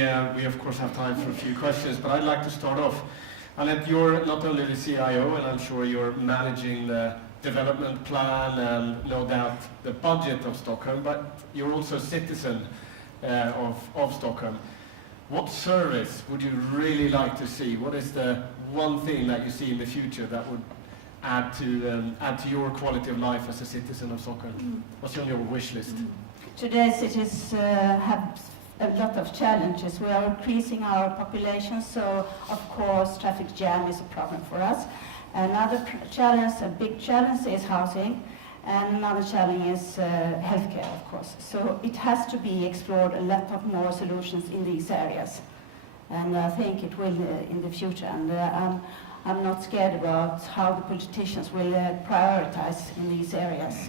we of course have time for a few questions, but I'd like to start off. Annette, you're not only the CIO, and I'm sure you're managing the development plan and no doubt the budget of Stockholm, but you're also a citizen of Stockholm. What service would you really like to see? What is the one thing that you see in the future that would add to your quality of life as a citizen of Stockholm? What's on your wish list? Today cities have a lot of challenges. We are increasing our population, so of course traffic jam is a problem for us. Another challenge, a big challenge, is housing, and another challenge is healthcare, of course. So it has to be explored a lot of more solutions in these areas, and I think it will in the future. And I'm not scared about how the politicians will prioritize in these areas.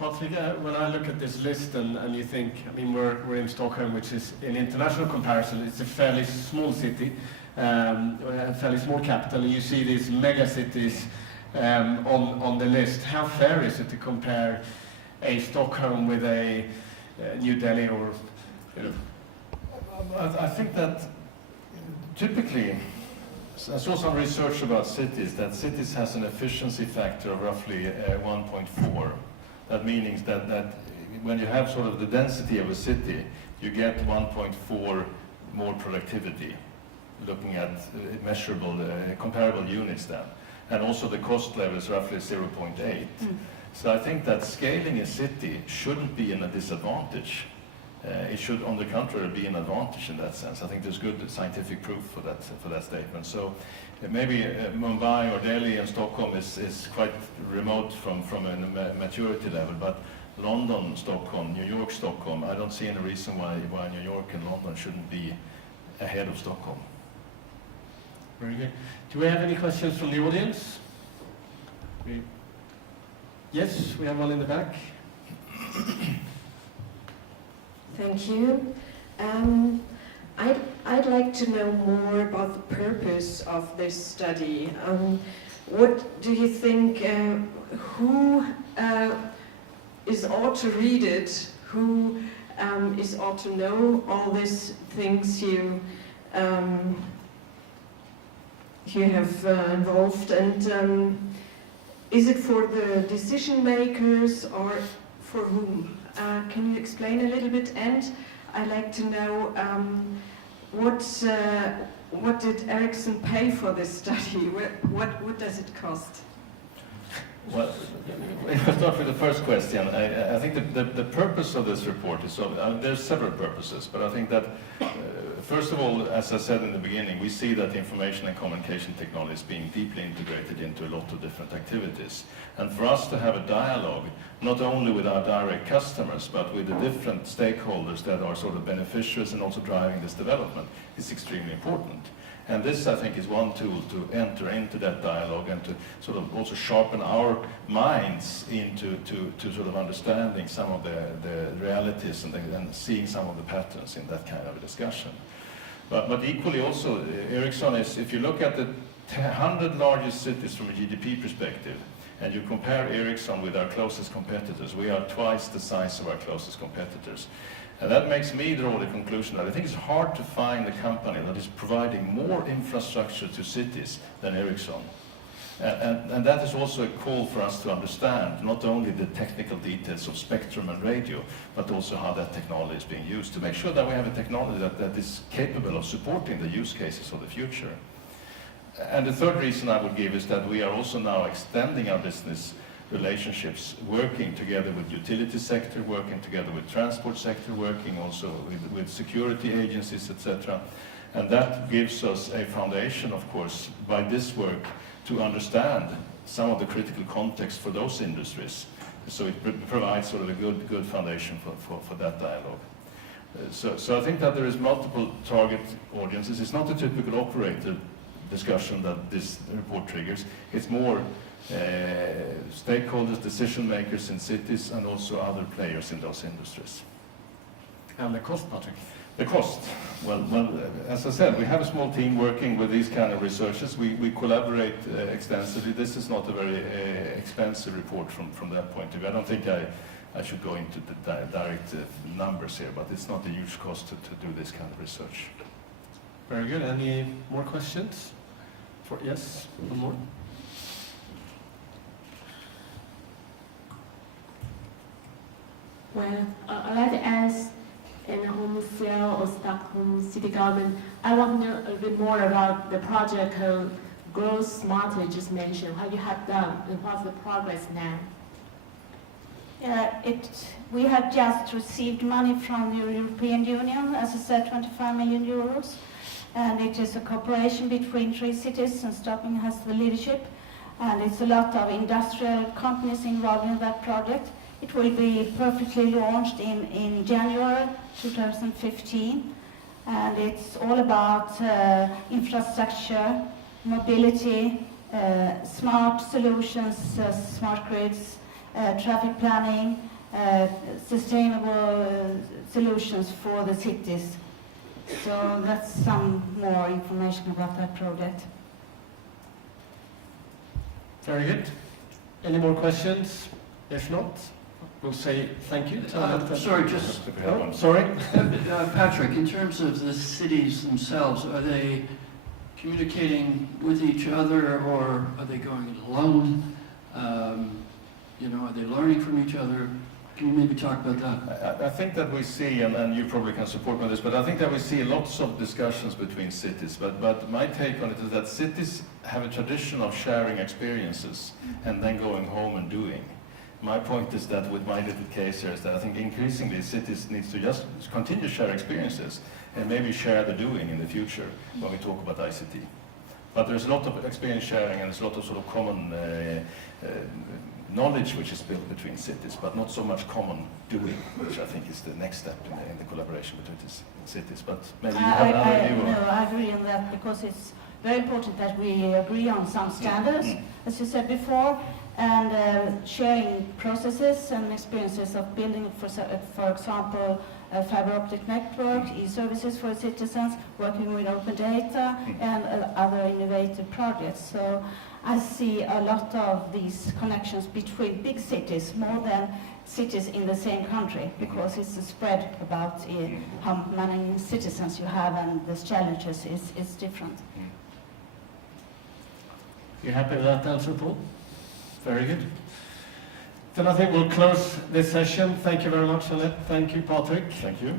Patrik, when I look at this list and you think, I mean, we're in Stockholm, which is in international comparison, it's a fairly small city, a fairly small capital, and you see these mega cities on the list. How fair is it to compare a Stockholm with a New Delhi or, you know? I think that typically, I saw some research about cities, that cities has an efficiency factor of roughly 1.4. That means that when you have sort of the density of a city, you get 1.4 more productivity, looking at measurable, comparable units then. And also the cost level is roughly 0.8. So I think that scaling a city shouldn't be a disadvantage. It should, on the contrary, be an advantage in that sense. I think there's good scientific proof for that statement. So maybe Mumbai or Delhi and Stockholm is quite remote from a maturity level, but London, Stockholm, New York, Stockholm, I don't see any reason why New York and London shouldn't be ahead of Stockholm. Very good. Do we have any questions from the audience? Yes, we have one in the back. Thank you. I'd like to know more about the purpose of this study. What do you think, who is ought to read it? Who is ought to know all these things you have involved? And is it for the decision makers or for whom? Can you explain a little bit? And I'd like to know what did Ericsson pay for this study? What does it cost? Well, if I start with the first question, I think the purpose of this report is, there's several purposes, but I think that first of all, as I said in the beginning, we see that information and communication technology is being deeply integrated into a lot of different activities. And for us to have a dialogue, not only with our direct customers, but with the different stakeholders that are sort of beneficiaries and also driving this development, is extremely important. And this, I think, is one tool to enter into that dialogue and to sort of also sharpen our minds into sort of understanding some of the realities and seeing some of the patterns in that kind of a discussion. But equally also, Ericsson is, if you look at the 100 largest cities from a GDP perspective, and you compare Ericsson with our closest competitors, we are twice the size of our closest competitors. And that makes me draw the conclusion that I think it's hard to find a company that is providing more infrastructure to cities than Ericsson. And that is also a call for us to understand not only the technical details of spectrum and radio, but also how that technology is being used to make sure that we have a technology that is capable of supporting the use cases of the future. And the third reason I would give is that we are also now extending our business relationships, working together with utility sector, working together with transport sector, working also with security agencies, etc. And that gives us a foundation, of course, by this work, to understand some of the critical context for those industries. So it provides sort of a good foundation for that dialogue. So I think that there is multiple target audiences. It's not a typical operator discussion that this report triggers. It's more stakeholders, decision makers in cities, and also other players in those industries. And the cost, Patrik? The cost. Well, as I said, we have a small team working with these kind of researches. We collaborate extensively. This is not a very expensive report from that point of view. I don't think I I should go into the direct numbers here, but it's not a huge cost to do this kind of research. Very good. Any more questions? Yes, one more. Well, I'd like to ask Annette Holm CIO or Stockholm city government, I want to know a bit more about the project Growth Smart you just mentioned, what you have done and what's the progress now? We have just received money from the European Union, as I said, 25 million euros. And it is a cooperation between 3 cities, and Stockholm has the leadership. And it's a lot of industrial companies involved in that project. It will be perfectly launched in January 2015. And it's all about infrastructure, mobility, smart solutions, smart grids, traffic planning, sustainable solutions for the cities. So that's some more information about that project. Very good. Any more questions? If not, we'll say thank you. Sorry, just sorry. Patrik, in terms of the cities themselves, are they communicating with each other, or are they going it alone? Are they learning from each other? Can you maybe talk about that? I think that we see, and you probably can support me on this, but I think that we see lots of discussions between cities. But my take on it is that cities have a tradition of sharing experiences and then going home and doing. My point is that with my little case here is that I think increasingly cities need to just continue to share experiences and maybe share the doing in the future when we talk about ICT. But there's a lot of experience sharing and there's a lot of sort of common knowledge which is built between cities, but not so much common doing, which I think is the next step in the collaboration between these cities. But maybe you have another view. No, I agree on that, because it's very important that we agree on some standards, as you said before, and sharing processes and experiences of building, for example, a fiber optic network, e-services for citizens, working with open data, and other innovative projects. So I see a lot of these connections between big cities, more than cities in the same country, because it's a spread about how many citizens you have, and the challenges is different. You happy with that answer, Paul? Very good. Then I think we'll close this session. Thank you very much, Annette. Thank you, Patrik. Thank you.